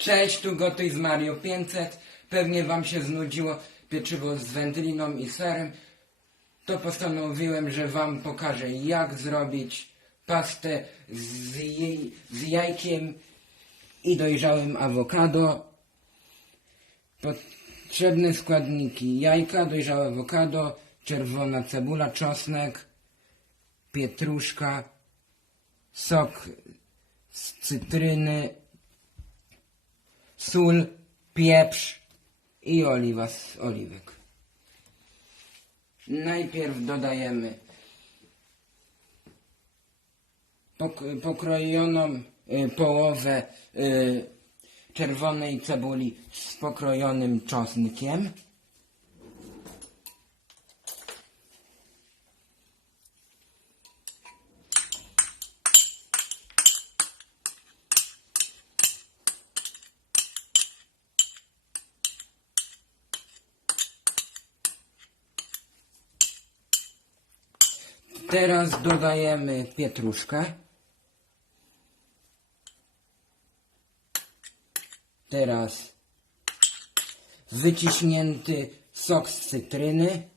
Cześć, tu gotuj z Mario 500. Pewnie wam się znudziło pieczywo z wędliną i serem. To postanowiłem, że wam pokażę jak zrobić pastę z, jej, z jajkiem i dojrzałym awokado. Potrzebne składniki jajka, dojrzałe awokado, czerwona cebula, czosnek, pietruszka, sok z cytryny, sól, pieprz i oliwa z oliwek. Najpierw dodajemy pok- pokrojoną y, połowę y, czerwonej cebuli z pokrojonym czosnkiem. Teraz dodajemy pietruszkę. Teraz wyciśnięty sok z cytryny.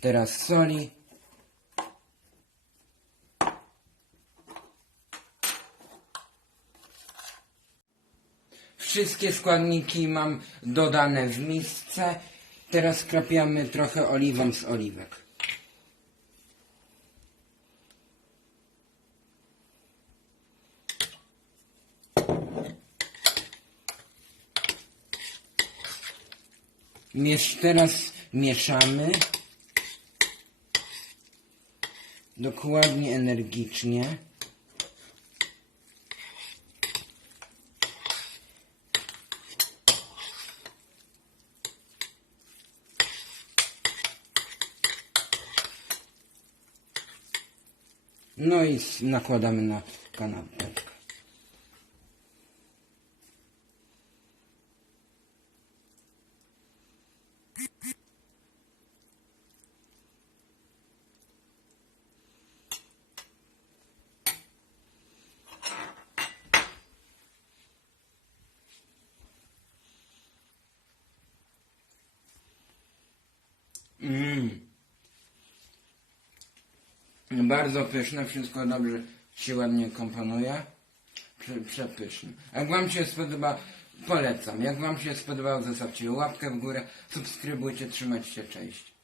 Teraz soli. Wszystkie składniki mam dodane w misce. Teraz skrapiamy trochę oliwą z oliwek. Miesz, teraz mieszamy. Dokładnie, energicznie. No i nakładamy na kanapeczkę. Mmm. Bardzo pyszne, wszystko dobrze się ładnie komponuje. Prze, przepyszne. Jak Wam się spodoba, polecam. Jak Wam się spodobało, zostawcie łapkę w górę, subskrybujcie, trzymajcie się, cześć.